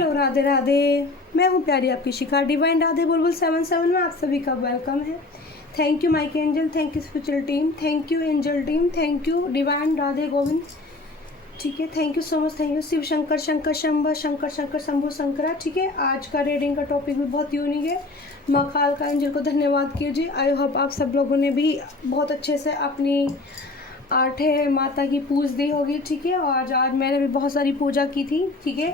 Hello Radhe Radhe. मैं हूँ प्यारी आपकी शिखा। डिवाइन राधे बुलबुल 77 में आप सभी का वेलकम है। Thank you Mike angel, thank you spiritual team, thank you angel team, thank you divine Radhe Govind. ठीक है, thank you so much, thank you Shiv Shankar Shankar शंभर शंकर शंकर शंभु शंकरा। ठीक है, आज का रीडिंग का टॉपिक भी बहुत यूनिक है। माँ काल का एंजल को धन्यवाद कीजिए। आई होप आप सब लोगों ने भी बहुत अच्छे से अपनी आठे माता की पूज दी होगी। ठीक है, और आज मैंने भी बहुत सारी पूजा की थी। ठीक है,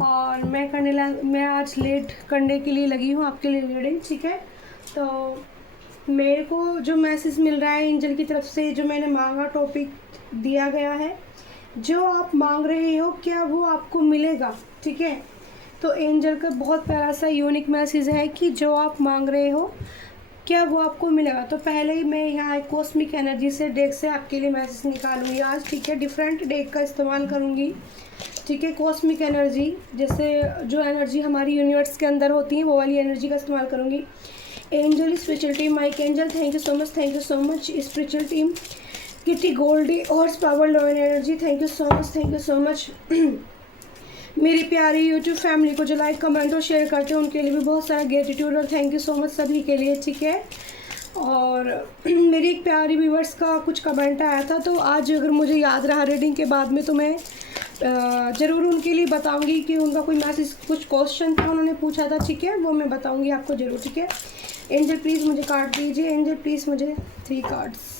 और मैं आज लेट करने के लिए लगी हूँ आपके लिए रीडिंग। ठीक है, तो मेरे को जो मैसेज मिल रहा है एंजल की तरफ से, जो मैंने मांगा टॉपिक दिया गया है, जो आप मांग रहे हो क्या वो आपको मिलेगा। ठीक है, तो एंजल का बहुत प्यारा सा यूनिक मैसेज है कि जो आप मांग रहे हो क्या वो आपको मिलेगा। तो पहले ही मैं यहाँ कॉस्मिक एनर्जी से डेक से आपके लिए मैसेज निकालूंगी आज। ठीक है, डिफरेंट डेक का इस्तेमाल करूँगी। ठीक है, कॉस्मिक एनर्जी जैसे जो एनर्जी हमारी यूनिवर्स के अंदर होती है वो वाली एनर्जी का इस्तेमाल करूँगी। Angel spiritual team, Mike angel, thank you so much, thank you so much. Spiritual team Kitty Goldie horse power law energy, thank you so much, thank you so much. मेरी प्यारी यूट्यूब फैमिली को जो like comment और share करते हैं उनके लिए भी बहुत सारा ग्रेटिट्यूड और थैंक यू सो मच सभी के लिए। ठीक है, और मेरी एक प्यारी व्यूवर्स का कुछ कमेंट आया था, तो आज अगर मुझे याद रहा रीडिंग के बाद में तो मैं ज़रूर उनके लिए बताऊंगी कि उनका कोई मैसेज कुछ क्वेश्चन था उन्होंने पूछा था। ठीक है, वो मैं बताऊंगी आपको ज़रूर। ठीक है, एंजल प्लीज़ मुझे कार्ड दीजिए। एंजल प्लीज़ मुझे 3 कार्ड्स।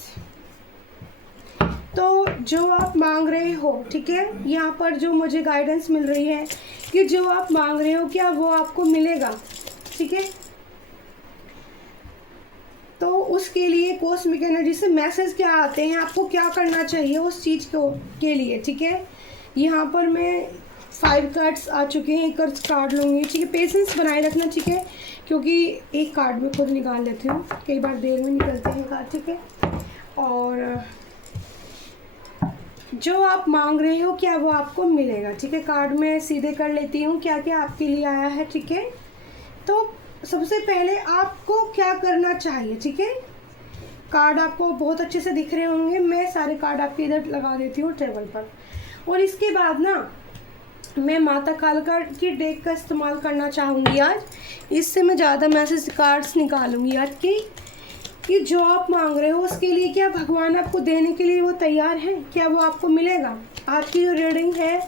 तो जो आप मांग रहे हो, ठीक है, यहाँ पर जो मुझे गाइडेंस मिल रही है कि जो आप मांग रहे हो क्या वो आपको मिलेगा। ठीक है, तो उसके लिए कॉस्मिक एनर्जी से मैसेज क्या आते हैं, आपको क्या करना चाहिए उस चीज़ को के लिए। ठीक है, यहाँ पर मैं 5 कार्ड्स आ चुके हैं, एक कार्ड लूँगी। ठीक है, पेशेंस बनाए रखना। ठीक है, क्योंकि एक कार्ड में खुद निकाल लेती हूँ, कई बार देर में निकलते हैं कार्ड। ठीक है, और जो आप मांग रहे हो क्या वो आपको मिलेगा। ठीक है, कार्ड में सीधे कर लेती हूँ क्या क्या आपके लिए आया है। ठीक है, तो सबसे पहले आपको क्या करना चाहिए। ठीक है, कार्ड आपको बहुत अच्छे से दिख रहे होंगे। मैं सारे कार्ड आपके इधर लगा देती हूँ टेबल पर, और इसके बाद ना मैं माता कालका की डेक का इस्तेमाल करना चाहूँगी आज। इससे मैं ज़्यादा मैसेज कार्ड्स निकालूंगी आज कि जो आप मांग रहे हो उसके लिए क्या भगवान आपको देने के लिए वो तैयार हैं, क्या वो आपको मिलेगा। आज की जो रीडिंग है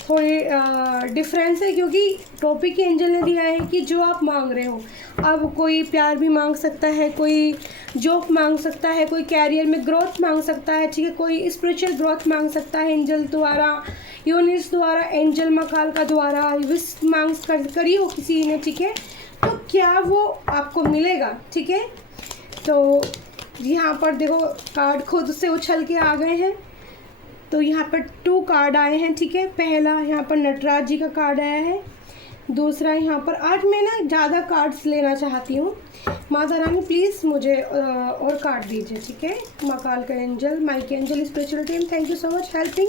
थोड़ी डिफरेंस है, क्योंकि टॉपिक एंजल ने दिया है कि जो आप मांग रहे हो। अब कोई प्यार भी मांग सकता है, कोई जॉब मांग सकता है, कोई कैरियर में ग्रोथ मांग सकता है। ठीक है, कोई स्पिरिचुअल ग्रोथ मांग सकता है एंजल द्वारा, यूनिवर्स द्वारा, एंजल माँ कालका द्वारा विश मांग करी हो किसी ने। ठीक है, तो क्या वो आपको मिलेगा। ठीक है, तो यहाँ पर देखो कार्ड खुद से उछल के आ गए हैं। तो यहाँ पर 2 कार्ड आए हैं। ठीक है, पहला यहाँ पर नटराज जी का कार्ड आया है, दूसरा यहाँ पर, आज मैं ना ज़्यादा कार्ड्स लेना चाहती हूँ। माता रानी प्लीज़ मुझे और कार्ड दीजिए। ठीक है, माँ काल का angel, Mike angel, spiritual team, thank you so much helping,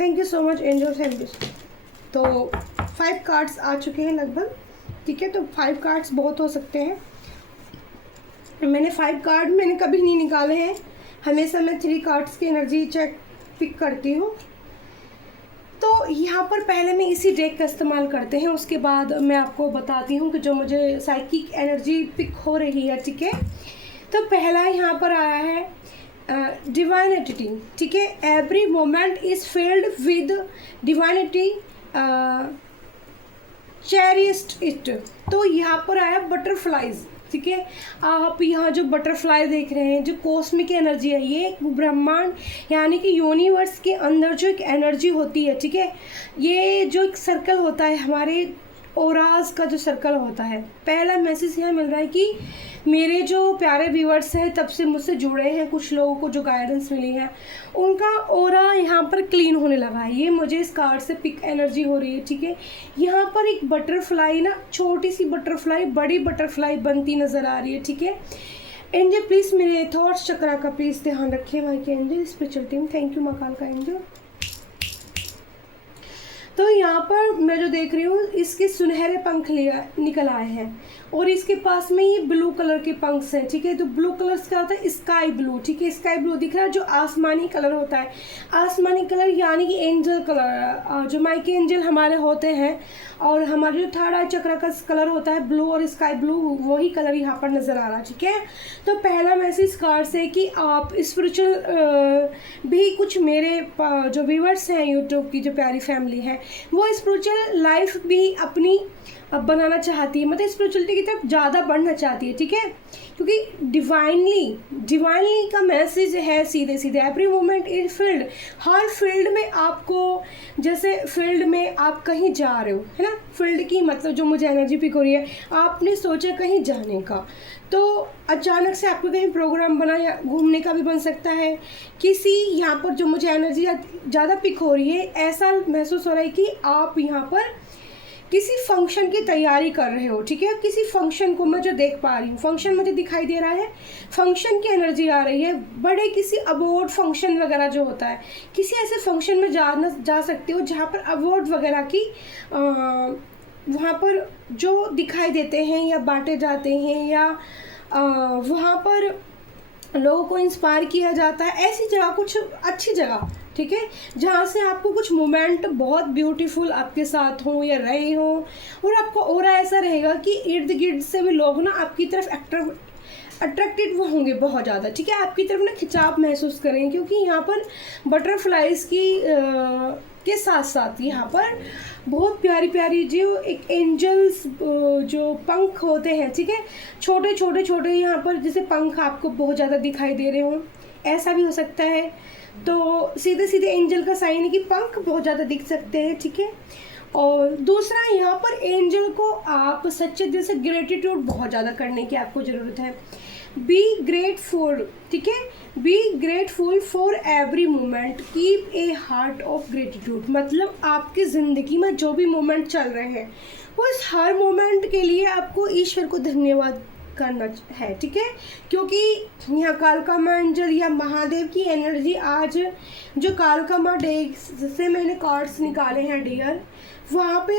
thank you so much angel, thank you. तो 5 कार्ड्स आ चुके हैं लगभग। ठीक है, तो 5 कार्ड्स बहुत हो सकते हैं। मैंने 5 कार्ड मैंने कभी नहीं निकाले हैं, हमेशा मैं 3 कार्ड्स की एनर्जी चेक पिक करती हूँ। तो यहाँ पर पहले मैं इसी डेक का इस्तेमाल करते हैं, उसके बाद मैं आपको बताती हूँ कि जो मुझे साइकिक एनर्जी पिक हो रही है। ठीक है, तो पहला यहाँ पर आया है डिवाइनिटी। ठीक है, every moment is filled with divinity cherished it. तो यहाँ पर आया बटरफ्लाइज। ठीक है, आप यहाँ जो बटरफ्लाई देख रहे हैं, जो कॉस्मिक एनर्जी है, ये ब्रह्मांड यानी कि यूनिवर्स के अंदर जो एक एनर्जी होती है। ठीक है, ये जो एक सर्कल होता है, हमारे ओराज का जो सर्कल होता है। पहला मैसेज यहाँ मिल रहा है कि मेरे जो प्यारे व्यूअर्स हैं तब से मुझसे जुड़े हैं, कुछ लोगों को जो गाइडेंस मिली है उनका ओरा यहाँ पर क्लीन होने लगा है। ये मुझे इस कार्ड से पिक एनर्जी हो रही है। ठीक है, यहाँ पर एक बटरफ्लाई ना, छोटी सी बटरफ्लाई बड़ी बटरफ्लाई बनती नज़र आ रही है। ठीक है, एंजल प्लीज़ मेरे थॉट्स चक्रा का प्लीज़ ध्यान रखिए। माई के angel, spiritual team, thank you माँ काल का एंजल। तो यहाँ पर मैं जो देख रही हूँ इसके सुनहरे पंख निकल आए हैं और इसके पास में ये ब्लू कलर के पंख हैं, ठीक है। तो ब्लू कलर क्या होता है, स्काई ब्लू, ठीक है। स्काई ब्लू दिख रहा है जो आसमानी कलर होता है, आसमानी कलर यानी कि एंजल कलर, जो माइके एंजल हमारे होते हैं। और हमारे जो थर्ड आई चक्र का कलर होता है ब्लू और स्काई ब्लू, वही कलर यहाँ पर नज़र आ रहा है, ठीक है। तो पहला मैसेज कार्ड से कि आप स्पिरिचुअल भी कुछ मेरे जो व्यूअर्स हैं यूट्यूब की जो प्यारी फैमिली है, वो स्पिरिचुअल लाइफ भी अपनी बनाना चाहती है, मतलब स्पिरिचुअलिटी की तरफ ज़्यादा बढ़ना चाहती है, ठीक है। क्योंकि डिवाइनली का मैसेज है सीधे सीधे, every moment in field, her field में आपको, जैसे फील्ड में आप कहीं जा रहे हो, है ना, फील्ड की मतलब जो मुझे एनर्जी पिक हो रही है, आपने सोचा कहीं जाने का, तो अचानक से आपको कहीं प्रोग्राम बना या घूमने का भी बन सकता है। किसी यहाँ पर जो मुझे एनर्जी ज़्यादा पिक हो रही है, ऐसा महसूस हो रहा है कि आप यहाँ पर किसी फंक्शन की तैयारी कर रहे हो, ठीक है। किसी फंक्शन को मैं जो देख पा रही हूँ, फंक्शन मुझे दिखाई दे रहा है, फंक्शन की एनर्जी आ रही है, बड़े किसी अवार्ड फंक्शन वगैरह जो होता है, किसी ऐसे फंक्शन में जा सकते हो जहाँ पर अवार्ड वगैरह की वहाँ पर जो दिखाई देते हैं या बांटे जाते हैं या वहाँ पर लोगों को इंस्पायर किया जाता है, ऐसी जगह, कुछ अच्छी जगह, ठीक है, जहाँ से आपको कुछ मोमेंट बहुत ब्यूटीफुल आपके साथ हो या रहे हो, और आपको ऑरा ऐसा रहेगा कि इर्द गिर्द से भी लोग ना आपकी तरफ अट्रैक्टेड वो होंगे बहुत ज़्यादा, ठीक है, आपकी तरफ ना खिंचाव महसूस करेंगे। क्योंकि यहाँ पर बटरफ्लाइज के साथ साथ यहाँ पर बहुत प्यारी प्यारी जो एक एंजल्स जो पंख होते हैं, ठीक है, छोटे छोटे यहाँ पर जैसे पंख आपको बहुत ज़्यादा दिखाई दे रहे हों, ऐसा भी हो सकता है। तो सीधे सीधे एंजल का साइन है कि पंख बहुत ज़्यादा दिख सकते हैं, ठीक है। और दूसरा, यहाँ पर एंजल को आप सच्चे दिल से ग्रेटिट्यूड बहुत ज़्यादा करने की आपको ज़रूरत है। बी ग्रेटफुल, ठीक है, be grateful for every moment, keep a heart of gratitude. मतलब आपकी ज़िंदगी में जो भी मोमेंट चल रहे हैं, वो इस हर मोमेंट के लिए आपको ईश्वर को धन्यवाद करना है, ठीक है। क्योंकि यहाँ कालका माँ एंजल या महादेव की एनर्जी, आज जो कालका माँ डे से मैंने कार्ड्स निकाले हैं डियर, वहाँ पे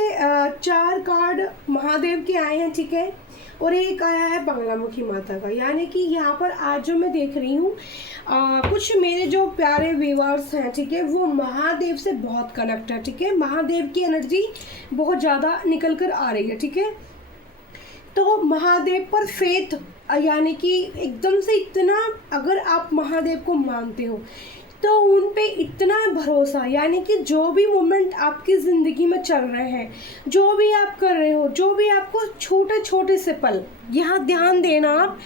4 कार्ड महादेव के आए हैं, ठीक है, और एक आया है बंगलामुखी माता का। यानी कि यहाँ पर आज जो मैं देख रही हूँ, कुछ मेरे जो प्यारे व्यूअर्स हैं, ठीक है, वो महादेव से बहुत कनेक्ट है, ठीक है, महादेव की एनर्जी बहुत ज़्यादा निकल कर आ रही है, ठीक है। तो महादेव पर फेथ, यानी कि एकदम से इतना, अगर आप महादेव को मानते हो तो उन पे इतना भरोसा, यानी कि जो भी मोमेंट आपकी ज़िंदगी में चल रहे हैं, जो भी आप कर रहे हो, जो भी आपको छोटे छोटे से पल, यहाँ ध्यान देना आप,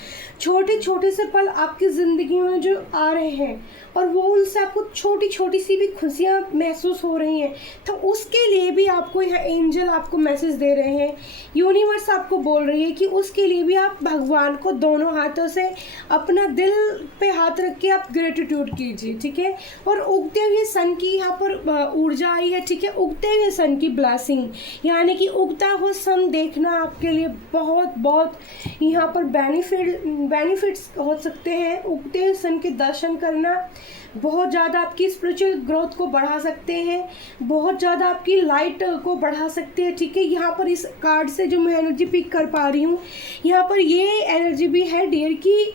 छोटे छोटे से पल आपकी ज़िंदगी में जो आ रहे हैं और वो उनसे आपको छोटी छोटी सी भी खुशियाँ महसूस हो रही हैं, तो उसके लिए भी आपको यहाँ एंजल आपको मैसेज दे रहे हैं, यूनिवर्स आपको बोल रही है कि उसके लिए भी आप भगवान को दोनों हाथों से अपना दिल पे हाथ रख के आप ग्रेटिट्यूड कीजिए, ठीक है। और उगते हुए सन की यहाँ पर ऊर्जा आई है, ठीक है, उगते हुए सन की ब्लेसिंग, यानी कि उगता हुआ सन देखना आपके लिए बहुत बहुत यहाँ पर बेनिफिट्स हो सकते हैं। उगते हुए सन के दर्शन करना बहुत ज़्यादा आपकी स्पिरिचुअल ग्रोथ को बढ़ा सकते हैं, बहुत ज़्यादा आपकी लाइट को बढ़ा सकते हैं, ठीक है। यहाँ पर इस कार्ड से जो मैं एनर्जी पिक कर पा रही हूँ, यहाँ पर ये एनर्जी भी है डियर की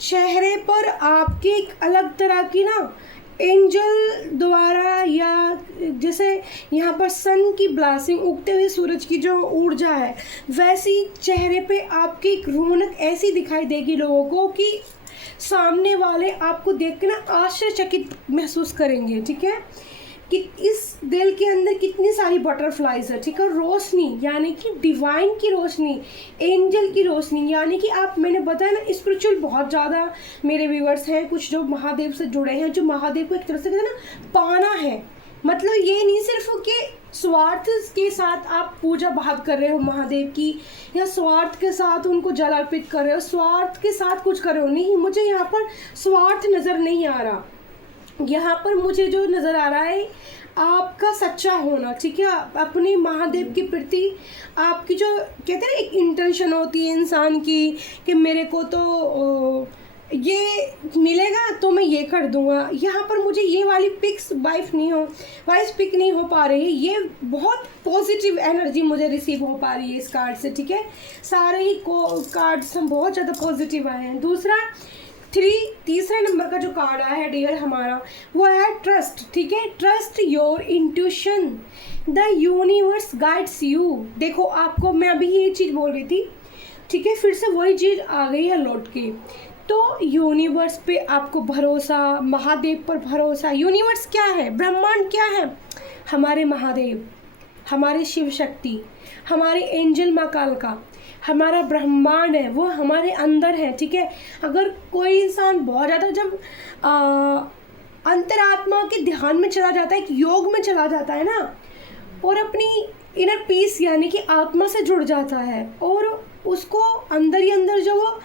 चेहरे पर आपके एक अलग तरह की ना एंजल द्वारा, या जैसे यहाँ पर सन की ब्लास्टिंग, उगते हुए सूरज की जो ऊर्जा है, वैसी चेहरे पे आपकी एक रौनक ऐसी दिखाई देगी लोगों को कि सामने वाले आपको देख के ना आश्चर्यचकित महसूस करेंगे, ठीक है, कि इस दिल के अंदर कितनी सारी बटरफ्लाइज है, ठीक है। रोशनी, यानी कि डिवाइन की रोशनी, एंजल की रोशनी, यानी कि आप, मैंने बताया ना, स्पिरिचुअल बहुत ज़्यादा मेरे व्यूअर्स हैं, कुछ जो महादेव से जुड़े हैं, जो महादेव को एक तरह से कहते हैं ना पाना है। मतलब ये नहीं सिर्फ कि स्वार्थ के साथ आप पूजा भाव कर रहे हो महादेव की, या स्वार्थ के साथ उनको जल अर्पित कर रहे हो, स्वार्थ के साथ कुछ कर रहे हो, नहीं, मुझे यहाँ पर स्वार्थ नज़र नहीं आ रहा। यहाँ पर मुझे जो नज़र आ रहा है आपका सच्चा होना, ठीक है, अपने महादेव के प्रति आपकी जो कहते हैं एक इंटेंशन होती है इंसान की कि मेरे को तो ये मिलेगा तो मैं ये कर दूंगा। यहाँ पर मुझे ये वाली पिक्स वाइस पिक नहीं हो पा रही है। ये बहुत पॉजिटिव एनर्जी मुझे रिसीव हो पा रही है इस कार्ड से, ठीक है। सारे ही कार्ड्स हम बहुत ज़्यादा पॉजिटिव आए हैं। तीसरे नंबर का जो कार्ड आया है डियर हमारा, वो है ट्रस्ट, ठीक है। Trust your intuition, the universe guides you. देखो आपको मैं अभी ये चीज़ बोल रही थी, ठीक है, फिर से वही चीज़ आ गई है लौट के। तो यूनिवर्स पे आपको भरोसा, महादेव पर भरोसा। यूनिवर्स क्या है, ब्रह्मांड क्या है? हमारे महादेव, हमारे शिव शक्ति, हमारे एंजल माँ कालका, हमारा ब्रह्मांड है, वो हमारे अंदर है, ठीक है। अगर कोई इंसान बहुत ज़्यादा जब अंतरात्मा के ध्यान में चला जाता है, एक योग में चला जाता है ना, और अपनी इनर पीस यानी कि आत्मा से जुड़ जाता है, और उसको अंदर ही अंदर जो वो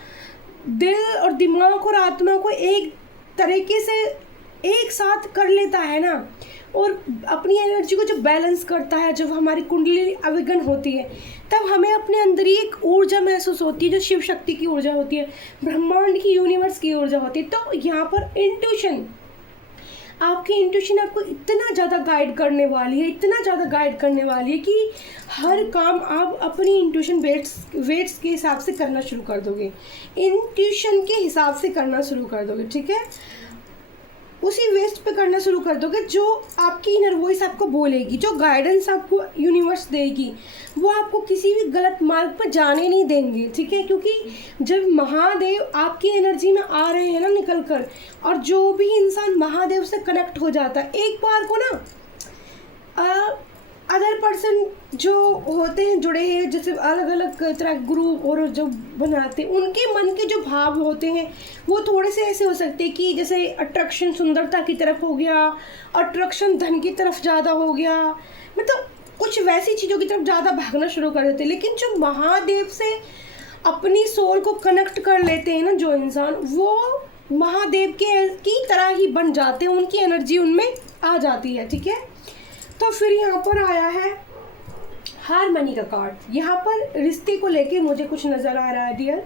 दिल और दिमाग और आत्मा को एक तरीके से एक साथ कर लेता है ना, और अपनी एनर्जी को जब बैलेंस करता है, जब हमारी कुंडली अविघन होती है, तब हमें अपने अंदर ही एक ऊर्जा महसूस होती है, जो शिव शक्ति की ऊर्जा होती है, ब्रह्मांड की, यूनिवर्स की ऊर्जा होती है। तो यहाँ पर इंट्यूशन, आपकी इंट्यूशन आपको इतना ज़्यादा गाइड करने वाली है, इतना ज़्यादा गाइड करने वाली है कि हर काम आप अपनी इंट्यूशन वेट्स के हिसाब से करना शुरू कर दोगे, इंट्यूशन के हिसाब से करना शुरू कर दोगे, ठीक है। उसी वेस्ट पे करना शुरू कर दोगे जो आपकी इनर वॉइस आपको बोलेगी, जो गाइडेंस आपको यूनिवर्स देगी, वो आपको किसी भी गलत मार्ग पर जाने नहीं देंगे, ठीक है। क्योंकि जब महादेव आपकी एनर्जी में आ रहे हैं ना निकल कर, और जो भी इंसान महादेव से कनेक्ट हो जाता है एक बार को ना, अदर पर्सन जो होते हैं जुड़े हैं, जैसे अलग अलग तरह ग्रुप और जो बनाते हैं, उनके मन के जो भाव होते हैं वो थोड़े से ऐसे हो सकते हैं कि जैसे अट्रैक्शन सुंदरता की तरफ हो गया, अट्रैक्शन धन की तरफ ज़्यादा हो गया, मतलब कुछ वैसी चीज़ों की तरफ ज़्यादा भागना शुरू कर देते हैं। लेकिन जो महादेव से अपनी सोल को कनेक्ट कर लेते हैं ना जो इंसान, वो महादेव की तरह ही बन जाते हैं, उनकी एनर्जी उनमें आ जाती है, ठीक है। तो फिर यहाँ पर आया है हारमनी का कार्ड। यहाँ पर रिश्ते को लेके मुझे कुछ नज़र आ रहा है डियर।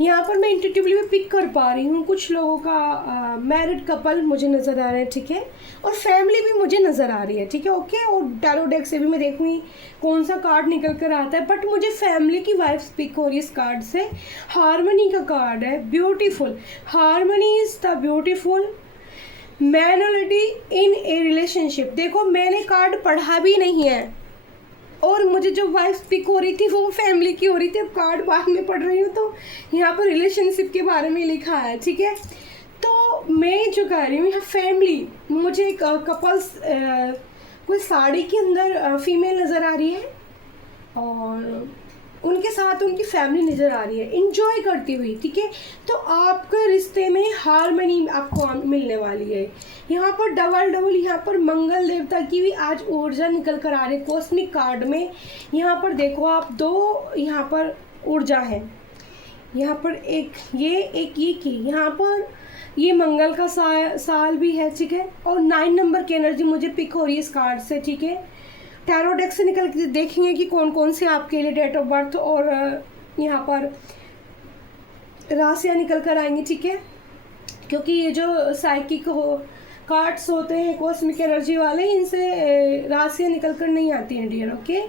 यहाँ पर मैं इंट्यूटिवली भी पिक कर पा रही हूँ कुछ लोगों का मैरिड कपल मुझे नज़र आ रहे हैं, ठीक है, और फैमिली भी मुझे नज़र आ रही है, ठीक है, ओके। और टैरो डेक से भी मैं देखूँगी कौन सा कार्ड निकल कर आता है, बट मुझे फैमिली की वाइब्स पिक हो रही है इस कार्ड से। हारमनी का कार्ड है, beautiful. Harmony is the beautiful mutuality in a relationship. देखो मैंने कार्ड पढ़ा भी नहीं है, और मुझे जो वाइफ पिक हो रही थी वो फैमिली की हो रही थी। अब कार्ड बाद में पढ़ रही हूँ तो यहाँ पर रिलेशनशिप के बारे में लिखा है, ठीक है। तो मैं जो कह रही हूँ यहाँ फैमिली, मुझे एक कपल्स कोई साड़ी के अंदर फीमेल नज़र आ रही है, और उनके साथ उनकी फैमिली नज़र आ रही है इंजॉय करती हुई, ठीक है। तो आपके रिश्ते में हारमनी आपको मिलने वाली है। यहाँ पर डबल यहाँ पर मंगल देवता की भी आज ऊर्जा निकल कर आ रही है कॉस्मिक कार्ड में। यहाँ पर देखो आप दो यहाँ पर ऊर्जा है, यहाँ पर एक ये की, यहाँ पर ये मंगल का साल भी है, ठीक है। और 9 नंबर की एनर्जी मुझे पिक हो रही है इस कार्ड से, ठीक है। टैरो डेक से निकल के देखेंगे कि कौन कौन से आपके लिए डेट ऑफ बर्थ और यहाँ पर राशियाँ निकल कर आएंगी, ठीक है। क्योंकि ये जो साइकिक कार्ड्स होते हैं कॉस्मिक एनर्जी वाले, इनसे राशियाँ निकल कर नहीं आती हैं डियर, ओके।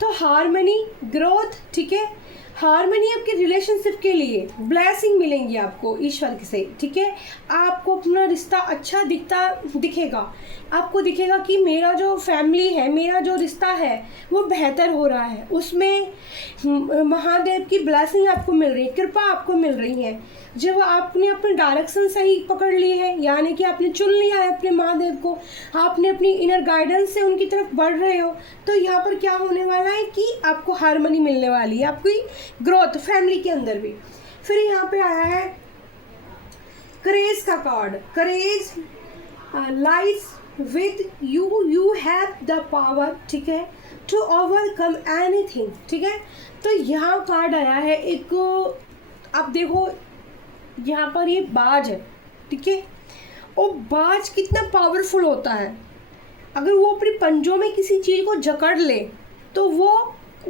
तो हारमनी, ग्रोथ, ठीक है। हारमनी आपके रिलेशनशिप के लिए ब्लेसिंग मिलेंगी आपको ईश्वर से, ठीक है। आपको अपना रिश्ता अच्छा दिखेगा, आपको दिखेगा कि मेरा जो फैमिली है, मेरा जो रिश्ता है वो बेहतर हो रहा है, उसमें महादेव की ब्लेसिंग आपको मिल रही है, कृपा आपको मिल रही है। जब आपने अपनी डायरेक्शन सही पकड़ ली है, यानी कि आपने चुन लिया है अपने महादेव को, आपने अपनी इनर गाइडेंस से उनकी तरफ बढ़ रहे हो, तो यहाँ पर क्या होने वाला है कि आपको हारमनी मिलने वाली है, आपकी ग्रोथ फैमिली के अंदर भी। फिर यहाँ पे आया है करेज का card. Courage lies with you, you have the power, ठीक है, टू ओवरकम एनीथिंग, ठीक है। तो यहाँ कार्ड आया है एक, आप देखो यहाँ पर ये बाज है, ठीक है, और बाज कितना पावरफुल होता है। अगर वो अपने पंजों में किसी चीज़ को जकड़ ले तो वो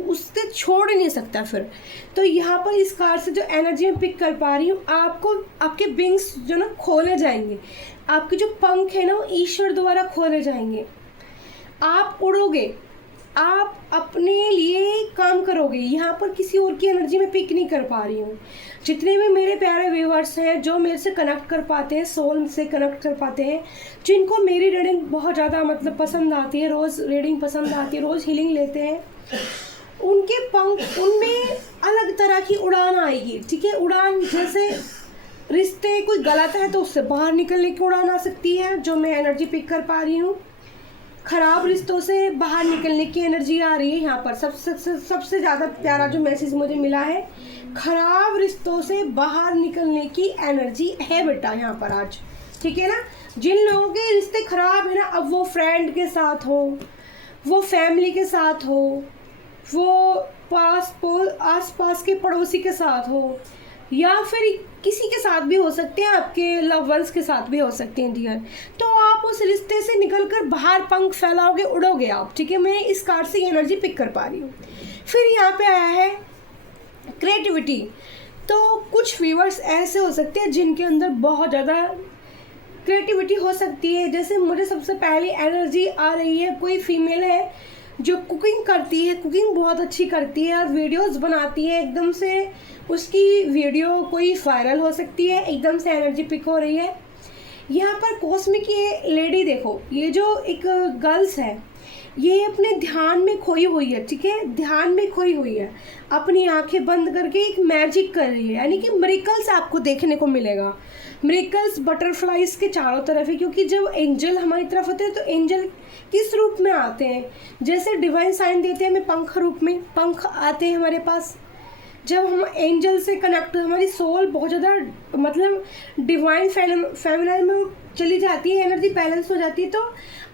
उससे छोड़ नहीं सकता फिर। तो यहाँ पर इस कार्ड से जो एनर्जी मैं पिक कर पा रही हूँ, आपको आपके विंग्स जो ना खोले जाएंगे, आपके जो पंख है ना वो ईश्वर द्वारा खोले जाएंगे, आप उड़ोगे, आप अपने लिए काम करोगे। यहाँ पर किसी और की एनर्जी में पिक नहीं कर पा रही हूँ। जितने भी मेरे प्यारे व्यूअर्स हैं जो मेरे से कनेक्ट कर पाते हैं, सोल से कनेक्ट कर पाते हैं, जिनको मेरी रीडिंग बहुत ज़्यादा मतलब पसंद आती है, रोज़ रीडिंग पसंद आती है, रोज़ हीलिंग लेते हैं, उनके पंख, उनमें अलग तरह की उड़ान आएगी। ठीक है, उड़ान जैसे रिश्ते कोई गलत है तो उससे बाहर निकलने की उड़ान आ सकती है, जो मैं एनर्जी पिक कर पा रही हूँ। खराब रिश्तों से बाहर निकलने की एनर्जी आ रही है। यहाँ पर सबसे ज़्यादा प्यारा जो मैसेज मुझे मिला है, खराब रिश्तों से बाहर निकलने की एनर्जी है बेटा यहाँ पर आज। ठीक है ना, जिन लोगों के रिश्ते खराब है ना, अब वो फ्रेंड के साथ हो, वो फैमिली के साथ हो, वो आस पास के पड़ोसी के साथ हो, या फिर किसी के साथ भी हो सकते हैं, आपके लव वंस के साथ भी हो सकते हैं डियर। तो आप उस रिश्ते से निकलकर बाहर पंख फैलाओगे, उड़ोगे आप। ठीक है, मैं इस कार्ड से एनर्जी पिक कर पा रही हूँ। फिर यहाँ पे आया है क्रिएटिविटी। तो कुछ व्यूअर्स ऐसे हो सकते हैं जिनके अंदर बहुत ज़्यादा क्रिएटिविटी हो सकती है। जैसे मुझे सबसे पहले एनर्जी आ रही है, कोई फीमेल है जो कुकिंग करती है, कुकिंग बहुत अच्छी करती है और वीडियोस बनाती है, एकदम से उसकी वीडियो कोई वायरल हो सकती है, एकदम से एनर्जी पिक हो रही है। यहाँ पर कॉस्मिक ये लेडी देखो, ये जो एक गर्ल्स है, ये अपने ध्यान में खोई हुई है। ठीक है, ध्यान में खोई हुई है, अपनी आंखें बंद करके एक मैजिक कर रही है, यानी कि मिरेकल्स आपको देखने को मिलेगा। मिरेकल्स बटरफ्लाइज के चारों तरफ है, क्योंकि जब एंजल हमारी तरफ होते हैं तो एंजल किस रूप में आते हैं, जैसे डिवाइन साइन देते हैं हमें पंख रूप में, पंख आते हैं हमारे पास। जब हम एंजल से कनेक्ट, हमारी सोल बहुत ज़्यादा मतलब डिवाइन फेमिनाइन में चली जाती है, एनर्जी बैलेंस हो जाती है, तो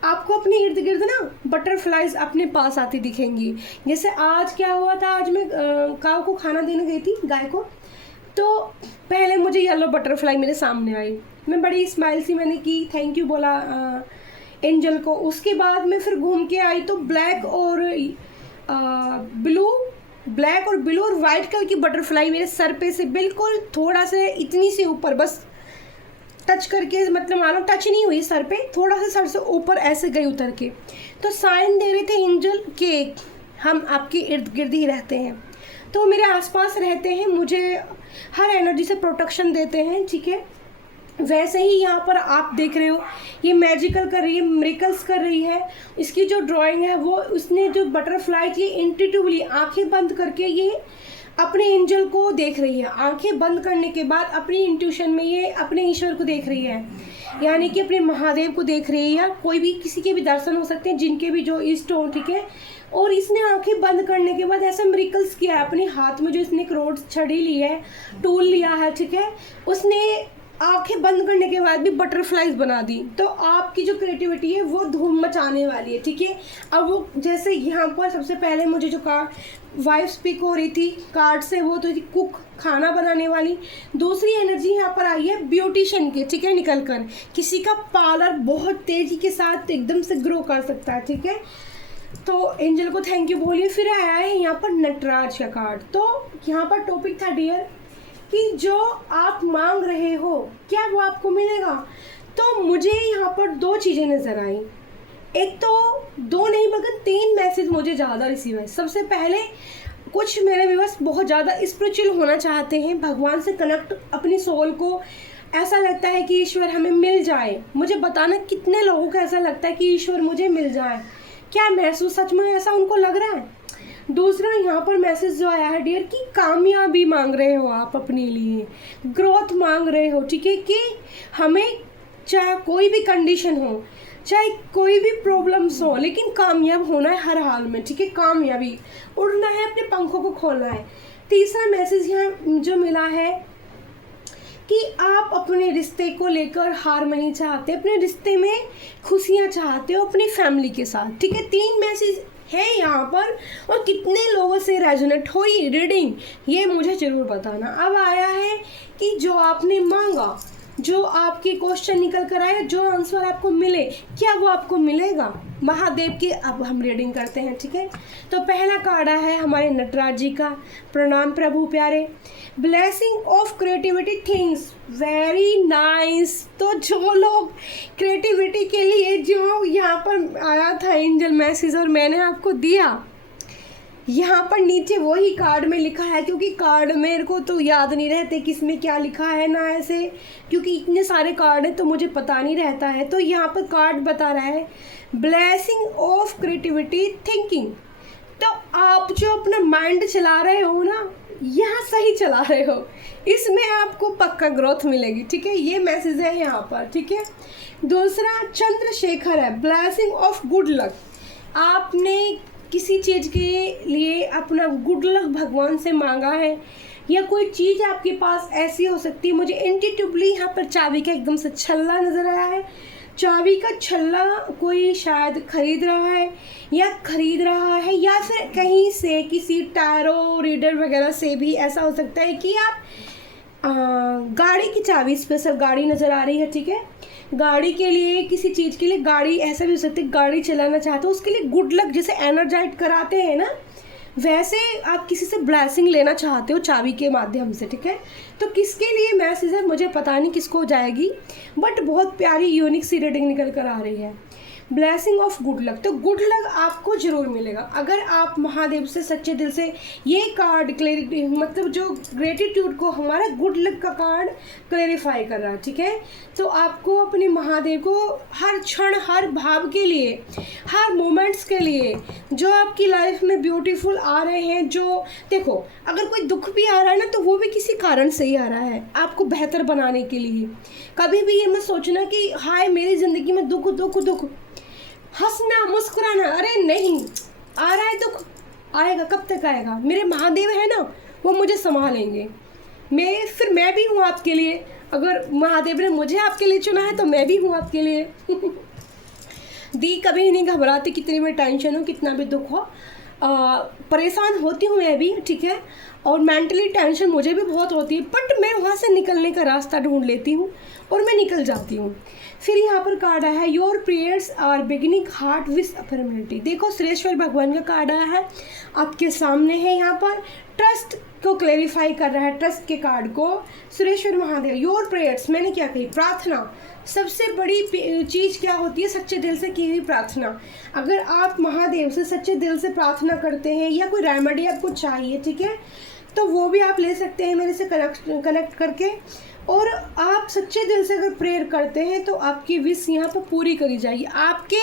आपको अपने इर्द गिर्द ना बटरफ्लाइज अपने पास आती दिखेंगी। जैसे आज क्या हुआ था, आज मैं काऊ को खाना देने गई थी, गाय को, तो पहले मुझे येलो बटरफ्लाई मेरे सामने आई, मैं बड़ी स्माइल सी मैंने की, थैंक यू बोला एंजल को। उसके बाद मैं फिर घूम के आई तो ब्लैक और ब्लू और वाइट कलर की बटरफ्लाई मेरे सर पे से बिल्कुल थोड़ा से इतनी सी ऊपर, बस टच करके, मतलब मानो टच नहीं हुई सर पे, थोड़ा सा सर से ऊपर ऐसे गई उतर के। तो साइन दे रहे थे एंजल के हम आपके इर्द गिर्द ही रहते हैं, तो मेरे आसपास रहते हैं, मुझे हर एनर्जी से प्रोटेक्शन देते हैं। ठीक है, वैसे ही यहाँ पर आप देख रहे हो ये मैजिकल कर रही है, मिरेकल्स कर रही है। इसकी जो ड्राइंग है वो उसने जो बटरफ्लाई थी इंट्यूटिवली आंखें बंद करके ये अपने एंजल को देख रही है। आंखें बंद करने के बाद अपनी इंट्यूशन में ये अपने ईश्वर को देख रही है, यानी कि अपने महादेव को देख रही है, या कोई भी किसी के भी दर्शन हो सकते हैं, जिनके भी जो इष्ट हो। ठीक है, और इसने आंखें बंद करने के बाद ऐसा मिरेकल्स किया है, अपने हाथ में जो इसने एक रोड छड़ी ली है, टूल लिया है, ठीक है, उसने आंखें बंद करने के बाद भी बटरफ्लाइज बना दी। तो आपकी जो क्रिएटिविटी है वो धूम मचाने वाली है। ठीक है, अब वो जैसे यहाँ पर सबसे पहले मुझे जो कार्ड वाइफ स्पीक हो रही थी कार्ड से, वो तो थी कुक, खाना बनाने वाली। दूसरी एनर्जी यहाँ पर आई है ब्यूटिशियन की। ठीक है, निकल कर किसी का पार्लर बहुत तेजी के साथ एकदम से ग्रो कर सकता है। ठीक है, तो एंजल को थैंक यू बोलिए। फिर आया है यहाँ पर नटराज का कार्ड। तो यहाँ पर टॉपिक था डियर कि जो आप मांग रहे हो क्या वो आपको मिलेगा। तो मुझे यहाँ पर दो चीज़ें नज़र आई, एक तो दो नहीं बल्कि 3 मैसेज मुझे ज़्यादा रिसीव है। सबसे पहले कुछ मेरे व्यूअर्स बहुत ज़्यादा स्पिरिचुअल होना चाहते हैं, भगवान से कनेक्ट, अपनी सोल को ऐसा लगता है कि ईश्वर हमें मिल जाए। मुझे बताना कितने लोगों को ऐसा लगता है कि ईश्वर मुझे मिल जाए, क्या महसूस सच में ऐसा उनको लग रहा है। दूसरा यहाँ पर मैसेज जो आया है डियर कि कामयाबी मांग रहे हो आप अपने लिए, ग्रोथ मांग रहे हो। ठीक है, कि हमें चाहे कोई भी कंडीशन हो, चाहे कोई भी प्रॉब्लम्स हो, लेकिन कामयाब होना है हर हाल में। ठीक है, कामयाबी, उड़ना है, अपने पंखों को खोलना है। तीसरा मैसेज यहाँ जो मिला है कि आप अपने रिश्ते को लेकर हार्मनी चाहते, अपने रिश्ते में खुशियाँ चाहते हो अपनी फैमिली के साथ। ठीक है, 3 मैसेज है यहाँ पर, और कितने लोगों से रेजोनेट हुई रीडिंग ये मुझे ज़रूर बताना। अब आया है कि जो आपने मांगा जो आपकी क्वेश्चन निकल कर आए, जो आंसर आपको मिले, क्या वो आपको मिलेगा? महादेव की अब हम रीडिंग करते हैं, ठीक है। तो पहला कार्ड है हमारे नटराज जी का। प्रणाम प्रभु प्यारे। Blessing of creativity things, very nice. तो जो लोग क्रिएटिविटी के लिए, जो यहाँ पर आया था एंजल मैसेज और मैंने आपको दिया, यहाँ पर नीचे वही कार्ड में लिखा है, क्योंकि कार्ड मेरे को तो याद नहीं रहते किसमें क्या लिखा है ना, ऐसे क्योंकि इतने सारे कार्ड हैं तो मुझे पता नहीं रहता है। तो यहाँ पर कार्ड बता रहा है ब्लेसिंग ऑफ क्रिएटिविटी थिंकिंग। तो आप जो अपना माइंड चला रहे हो ना, यहाँ सही चला रहे हो, इसमें आपको पक्का ग्रोथ मिलेगी, ठीक है। ये मैसेज है यहाँ पर, ठीक है। दूसरा चंद्रशेखर है, ब्लेसिंग ऑफ गुड लक। आपने किसी चीज़ के लिए अपना गुड लक भगवान से मांगा है, या कोई चीज़ आपके पास ऐसी हो सकती है। मुझे इंट्यूटिवली यहाँ पर चाबी का एकदम से छल्ला नज़र आया है। चाबी का छल्ला कोई शायद खरीद रहा है, या खरीद रहा है, या फिर कहीं से किसी टैरो रीडर वगैरह से भी ऐसा हो सकता है कि आप गाड़ी की चाबी, स्पेशल गाड़ी नज़र आ रही है, ठीक है। गाड़ी के लिए, किसी चीज़ के लिए, गाड़ी ऐसा भी हो सकती है गाड़ी चलाना चाहते हो, उसके लिए गुड लक जैसे एनर्जाइज कराते हैं ना, वैसे आप किसी से ब्लेसिंग लेना चाहते हो चाबी के माध्यम से, ठीक है। तो किसके लिए मैसेज है मुझे पता नहीं किसको जाएगी, बट बहुत प्यारी यूनिक सी रीडिंग निकल कर आ रही है। ब्लेसिंग ऑफ गुड लक, तो गुड लक आपको ज़रूर मिलेगा अगर आप महादेव से सच्चे दिल से ये कार्ड क्लैरिटी, मतलब जो ग्रेटिट्यूड को हमारा गुड लक का कार्ड क्लैरिफाई कर रहा है, ठीक है। तो आपको अपने महादेव को हर क्षण, हर भाव के लिए, हर मोमेंट्स के लिए जो आपकी लाइफ में ब्यूटीफुल आ रहे हैं, जो देखो अगर कोई दुख भी आ रहा है ना, तो वो भी किसी कारण से ही आ रहा है, आपको बेहतर बनाने के लिए। कभी भी ये मत सोचना कि हाय मेरी ज़िंदगी में दुख दुख दुख, हंसना मुस्कुराना, अरे नहीं, आ रहा है दुख, आएगा, कब तक आएगा? मेरे महादेव है ना, वो मुझे संभालेंगे। फिर मैं भी हूँ आपके लिए, अगर महादेव ने मुझे आपके लिए चुना है तो मैं भी हूँ आपके लिए। दी कभी नहीं घबराती, कितनी भी टेंशन हो, कितना भी दुख हो, परेशान होती हूँ मैं भी, ठीक है। और मेंटली टेंशन मुझे भी बहुत होती है, बट मैं वहाँ से निकलने का रास्ता ढूंढ लेती हूँ और मैं निकल जाती हूँ। फिर यहाँ पर कार्ड आया है your prayers are beginning heart with affirmative. देखो सुरेश्वर भगवान का कार्ड आया है, आपके सामने है, यहाँ पर ट्रस्ट को क्लैरिफाई कर रहा है, ट्रस्ट के कार्ड को। सुरेश्वर महादेव, योर प्रेयर्स, मैंने क्या कही, प्रार्थना। सबसे बड़ी चीज़ क्या होती है? सच्चे दिल से की हुई प्रार्थना। अगर आप महादेव से सच्चे दिल से प्रार्थना करते हैं, या कोई रेमेडी आपको चाहिए, ठीक है, तो वो भी आप ले सकते हैं मेरे से कनेक्ट करके। और आप सच्चे दिल से अगर प्रेयर करते हैं तो आपकी विश यहाँ पर पूरी करी जाएगी। आपके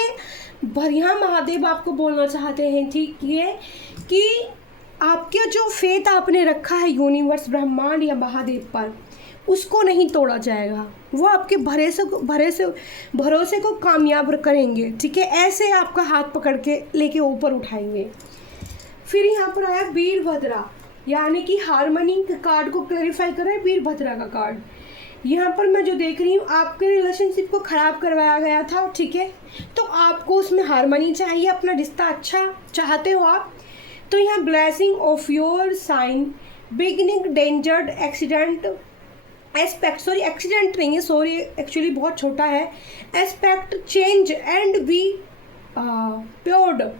यहाँ महादेव आपको बोलना चाहते हैं, ठीक है, कि आपका जो फेथ आपने रखा है यूनिवर्स, ब्रह्मांड या महादेव पर, उसको नहीं तोड़ा जाएगा। वो आपके भरोसे को कामयाब करेंगे, ठीक है। ऐसे आपका हाथ पकड़ के लेके ऊपर उठाएंगे। फिर यहाँ पर आया वीरभद्रा, यानी कि हारमोनी के कार्ड को क्लैरिफाई कर रहा है वीरभद्रा का कार्ड। यहाँ पर मैं जो देख रही हूँ, आपके रिलेशनशिप को ख़राब करवाया गया था, ठीक है, तो आपको उसमें हारमोनी चाहिए, अपना रिश्ता अच्छा चाहते हो आप। तो यहाँ blessing of your sign beginning dangered accident aspect, sorry accident नहीं है, सॉरी एक्चुअली बहुत छोटा है, aspect change and be pured.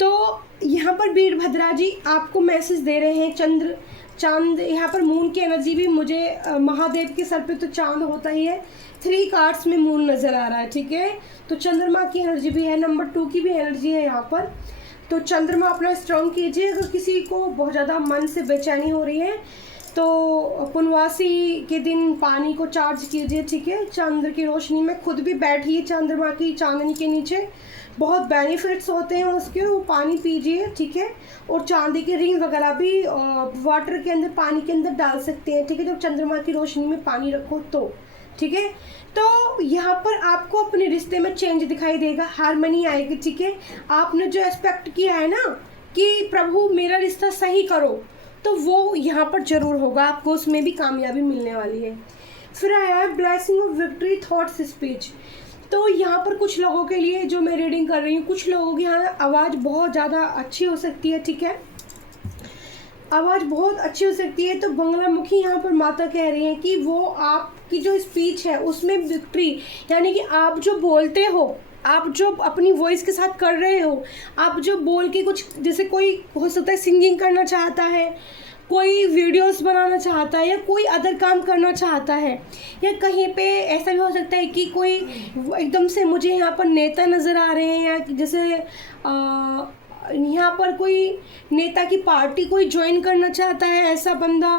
तो यहाँ पर वीरभद्रा जी आपको मैसेज दे रहे हैं। चांद, यहाँ पर मून की एनर्जी भी मुझे, महादेव के सर पे तो चांद होता ही है, 3 कार्ड्स में मून नज़र आ रहा है, ठीक है। तो चंद्रमा की एनर्जी भी है, नंबर 2 की भी एनर्जी है यहाँ पर। तो चंद्रमा अपना स्ट्रॉन्ग कीजिए। अगर किसी को बहुत ज़्यादा मन से बेचैनी हो रही है तो पुनवासी के दिन पानी को चार्ज कीजिए, ठीक है, चंद्र की रोशनी में। खुद भी बैठिए चंद्रमा की चांदनी के नीचे, बहुत बेनिफिट्स होते हैं उसके, वो पानी पीजिए, ठीक है। और चांदी के रिंग वगैरह भी वाटर के अंदर, पानी के अंदर डाल सकते हैं, ठीक है, जब चंद्रमा की रोशनी में पानी रखो तो, ठीक है। तो यहाँ पर आपको अपने रिश्ते में चेंज दिखाई देगा, हारमोनी आएगी, ठीक है। आपने जो एक्सपेक्ट किया है ना कि प्रभु मेरा रिश्ता सही करो, तो वो यहाँ पर ज़रूर होगा, आपको उसमें भी कामयाबी मिलने वाली है। फिर आया है blessing of victory thoughts speech. तो यहाँ पर कुछ लोगों के लिए जो मैं रीडिंग कर रही हूँ, कुछ लोगों की यहाँ आवाज़ बहुत ज़्यादा अच्छी हो सकती है, ठीक है। आवाज़ बहुत अच्छी हो सकती है। तो बंगलामुखी यहाँ पर माता कह रही हैं कि वो आपकी जो स्पीच है उसमें विक्ट्री, यानी कि आप जो बोलते हो, आप जो अपनी वॉइस के साथ कर रहे हो, आप जो बोल के कुछ, जैसे कोई हो सकता है सिंगिंग करना चाहता है, कोई वीडियोस बनाना चाहता है, या कोई अदर काम करना चाहता है, या कहीं पे ऐसा भी हो सकता है कि कोई एकदम से मुझे यहाँ पर नेता नज़र आ रहे हैं, या जैसे यहाँ पर कोई नेता की पार्टी कोई ज्वाइन करना चाहता है ऐसा बंदा,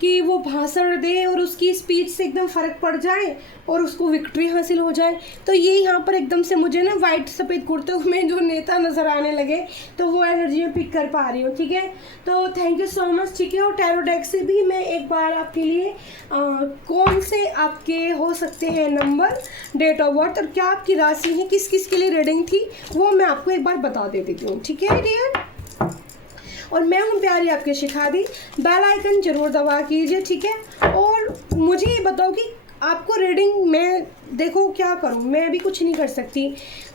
कि वो भाषण दे और उसकी स्पीच से एकदम फ़र्क पड़ जाए और उसको विक्ट्री हासिल हो जाए। तो ये यहाँ पर एकदम से मुझे ना वाइट सफ़ेद कुर्ते में जो नेता नज़र आने लगे, तो वो एनर्जी में पिक कर पा रही हूँ। ठीक है, तो थैंक यू सो मच। ठीक है, और टैरो डेक से भी मैं एक बार आपके लिए कौन से आपके हो सकते हैं नंबर, डेट ऑफ बर्थ और क्या आपकी राशि है, किस किस के लिए रीडिंग थी, वो मैं आपको एक बार बता देती हूँ। ठीक है डियर, और मैं हूँ प्यारी आपके शिखादी। बेल आइकन जरूर दबा कीजिए। ठीक है, और मुझे ये बताओ कि आपको रीडिंग मैं देखो क्या करूँ, मैं भी कुछ नहीं कर सकती।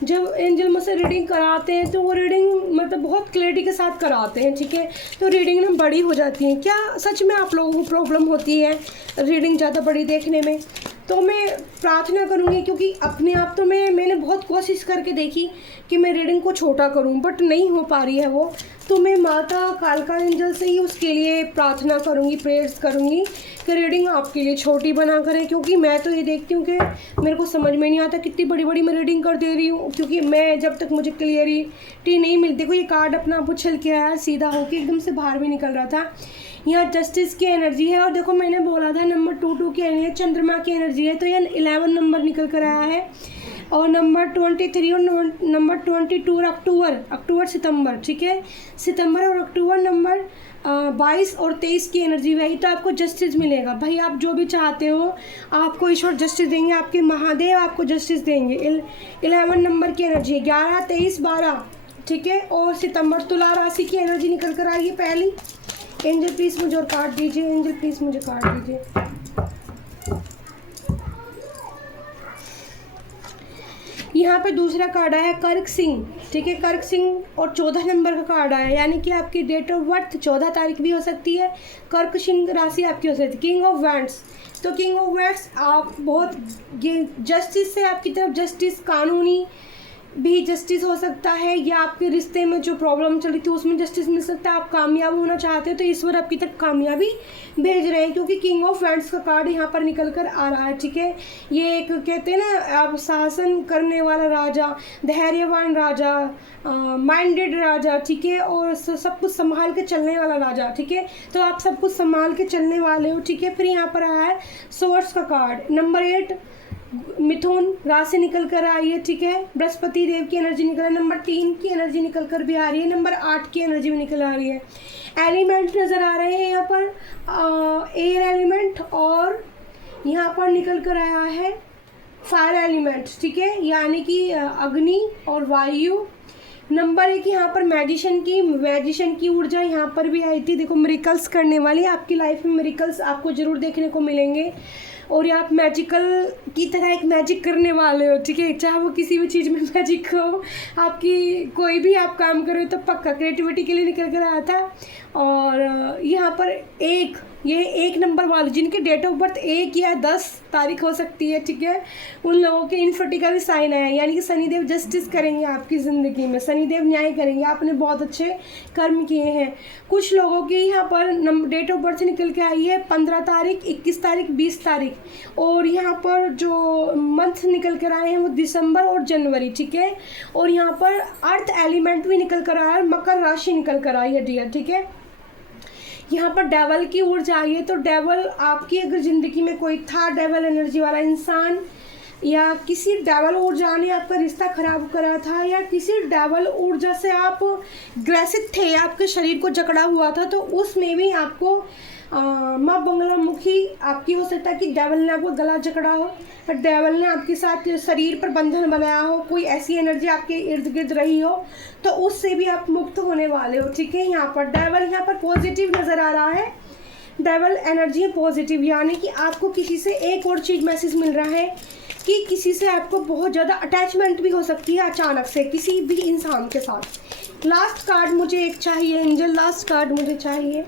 जब एंजल मुझसे रीडिंग कराते हैं तो वो रीडिंग मतलब बहुत क्लैरिटी के साथ कराते हैं। ठीक है, तो रीडिंग ना बड़ी हो जाती है। क्या सच में आप लोगों को प्रॉब्लम होती है रीडिंग ज़्यादा बड़ी देखने में? तो मैं प्रार्थना करूँगी, क्योंकि अपने आप तो मैंने बहुत कोशिश करके देखी कि मैं रीडिंग को छोटा करूँ, बट नहीं हो पा रही है वो। तो मैं माता कालका एंजल से ही उसके लिए प्रार्थना करूँगी, प्रेयर्स करूँगी कि रीडिंग आपके लिए छोटी बना करें, क्योंकि मैं तो ये देखती हूँ कि मेरे को समझ में नहीं आता कितनी बड़ी बड़ी मैं रीडिंग कर दे रही हूँ, क्योंकि मैं जब तक मुझे क्लियरिटी नहीं मिलती। देखो ये कार्ड अपना आप उछल के आया, सीधा होके एकदम से बाहर भी निकल रहा था। यहाँ जस्टिस की एनर्जी है, और देखो मैंने बोला था नंबर 22 की एनर्जी, चंद्रमा की एनर्जी है, तो यह 11 नंबर निकल कर आया है, और नंबर 23 और नंबर 22 अक्टूबर सितंबर। ठीक है, सितंबर और अक्टूबर नंबर 22 और 23 की एनर्जी वही, तो आपको जस्टिस मिलेगा भाई। आप जो भी चाहते हो आपको ईश्वर जस्टिस देंगे, आपके महादेव आपको जस्टिस देंगे। 11 नंबर की एनर्जी है, 11, 23, 12। ठीक है, और सितंबर तुला राशि की एनर्जी निकल कर आई है पहली। एंजल प्लीज़ मुझे और कार्ड दीजिए, एंजल प्लीज़ मुझे कार्ड दीजिए। यहाँ पे दूसरा कार्ड आया कर्क सिंह। ठीक है, कर्क सिंह और 14 नंबर का कार्ड आया, यानी कि आपकी डेट ऑफ बर्थ 14 तारीख भी हो सकती है। कर्क सिंह राशि आपकी हो सकती है। किंग ऑफ वैंड्स, तो किंग ऑफ वैंड्स आप बहुत ये जस्टिस से आपकी तरफ जस्टिस, कानूनी भी जस्टिस हो सकता है, या आपके रिश्ते में जो प्रॉब्लम चली थी उसमें जस्टिस मिल सकता है। आप कामयाब होना चाहते हो तो ईश्वर आपकी तक कामयाबी भेज रहे हैं, क्योंकि किंग ऑफ वैंड्स का कार्ड यहाँ पर निकल कर आ रहा है। ठीक है, ये एक कहते हैं ना आप शासन करने वाला राजा, धैर्यवान राजा, माइंडेड राजा। ठीक है, और सब कुछ संभाल के चलने वाला राजा। ठीक है, तो आप सब कुछ संभाल के चलने वाले हो। ठीक है, फिर यहाँ पर आया है सोर्स का कार्ड, नंबर 8 मिथुन राशि निकल कर आई है। ठीक है, बृहस्पति देव की एनर्जी निकल है, नंबर 3 की एनर्जी निकल कर भी आ रही है, नंबर 8 की एनर्जी भी निकल आ रही है। एलिमेंट नज़र आ रहे हैं यहाँ पर एयर एलिमेंट, और यहाँ पर निकल कर आया है फायर एलिमेंट। ठीक है, यानी कि अग्नि और वायु। नंबर 1 यहाँ पर मैजिशियन की ऊर्जा यहाँ पर भी आई थी। देखो मिरेकल्स करने वाली, आपकी लाइफ में मिरेकल्स आपको ज़रूर देखने को मिलेंगे, और ये आप मैजिकल की तरह एक मैजिक करने वाले हो। ठीक है, चाहे वो किसी भी चीज़ में मैजिक हो, आपकी कोई भी आप काम करो तो पक्का क्रिएटिविटी के लिए निकल कर आया था। और यहाँ पर ये 1 नंबर वाले जिनके डेट ऑफ बर्थ 1 या 10 तारीख हो सकती है। ठीक है, उन लोगों के इन्फर्टी का भी साइन है, यानी कि शनिदेव जस्टिस करेंगे आपकी ज़िंदगी में, शनिदेव न्याय करेंगे, आपने बहुत अच्छे कर्म किए हैं। कुछ लोगों की यहाँ पर डेट ऑफ बर्थ निकल के आई है 15 तारीख, 21 तारीख, 20 तारीख, और यहाँ पर जो मंथ निकल कर आए हैं वो दिसंबर और जनवरी। ठीक है, और यहाँ पर अर्थ एलिमेंट भी निकल कर आया है, मकर राशि निकल कर आई है डियर। ठीक है, यहाँ पर डेवल की ऊर्जा आई है, तो डेवल आपकी अगर ज़िंदगी में कोई था डेवल एनर्जी वाला इंसान, या किसी डेवल ऊर्जा ने आपका रिश्ता खराब करा था, या किसी डेवल ऊर्जा से आप ग्रसित थे, आपके शरीर को जकड़ा हुआ था, तो उसमें भी आपको माँ बंगलामुखी आपकी हो सकता है कि डेवल ने आपको गला जकड़ा हो, और डेवल ने आपके साथ शरीर पर बंधन बनाया हो, कोई ऐसी एनर्जी आपके इर्द गिर्द रही हो, तो उससे भी आप मुक्त होने वाले हो। ठीक है, यहाँ पर डेवल यहाँ पर पॉजिटिव नज़र आ रहा है, डेवल एनर्जी है पॉजिटिव, यानी कि आपको किसी से एक और चीज़ मैसेज मिल रहा है कि किसी से आपको बहुत ज़्यादा अटैचमेंट भी हो सकती है अचानक से किसी भी इंसान के साथ। लास्ट कार्ड मुझे एक चाहिए एंजल, लास्ट कार्ड मुझे चाहिए।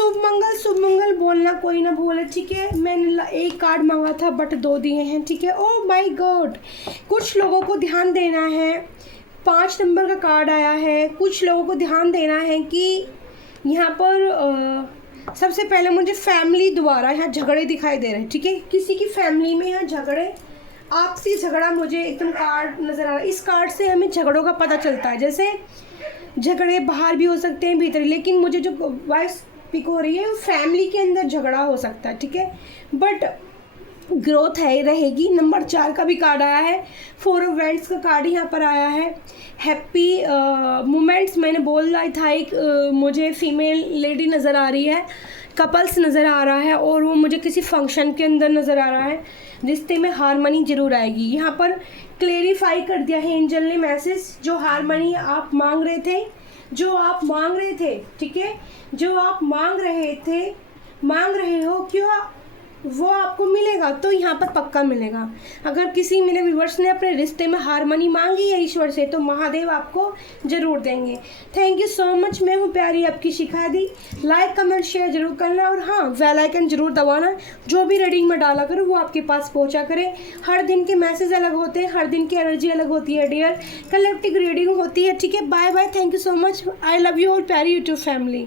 शुभ मंगल बोलना कोई ना भूले, ठीक है। मैंने एक कार्ड मांगा था बट 2 दिए हैं, ठीक है। ओह माय गॉड, कुछ लोगों को ध्यान देना है। 5 नंबर का कार्ड आया है। कुछ लोगों को ध्यान देना है कि यहाँ पर सबसे पहले मुझे फैमिली द्वारा यहाँ झगड़े दिखाई दे रहे हैं, ठीक है। किसी की फैमिली में यहाँ झगड़े, आपसी झगड़ा मुझे एकदम कार्ड नज़र आ रहा है। इस कार्ड से हमें झगड़ों का पता चलता है, जैसे झगड़े बाहर भी हो सकते हैं भीतर, लेकिन मुझे जो वॉइस पिक हो रही है वो फैमिली के अंदर झगड़ा हो सकता है, ठीक है। बट ग्रोथ है रहेगी। नंबर 4 का भी कार्ड आया है। 4 ऑफ वैंड्स का कार्ड यहाँ पर आया है। हैप्पी मोमेंट्स मैंने बोल रहा था, एक मुझे फीमेल लेडी नज़र आ रही है, कपल्स नज़र आ रहा है और वो मुझे किसी फंक्शन के अंदर नज़र आ रहा है। रिश्ते में हारमनी ज़रूर आएगी। यहाँ पर क्लेरिफाई कर दिया है एंजल ने मैसेज, जो हारमनी आप मांग रहे थे, जो आप मांग रहे थे, ठीक है, जो आप मांग रहे हो, क्यों वो आपको मिलेगा, तो यहाँ पर पक्का मिलेगा। अगर किसी मेरे व्यूअर्स ने अपने रिश्ते में हारमनी मांगी है ईश्वर से, तो महादेव आपको ज़रूर देंगे। Thank you so much. मैं हूँ प्यारी आपकी शिखा दी। लाइक कमेंट शेयर जरूर करना और हाँ, बेल आइकन जरूर दबाना। जो भी रीडिंग में डाला करो वो आपके पास पहुँचा करे। हर दिन के मैसेज अलग होते हैं, हर दिन की एनर्जी अलग होती है डियर। कलेक्टिव रीडिंग होती है, ठीक है। Bye bye, thank you so much. I love you और प्यारी यूट्यूब फैमिली।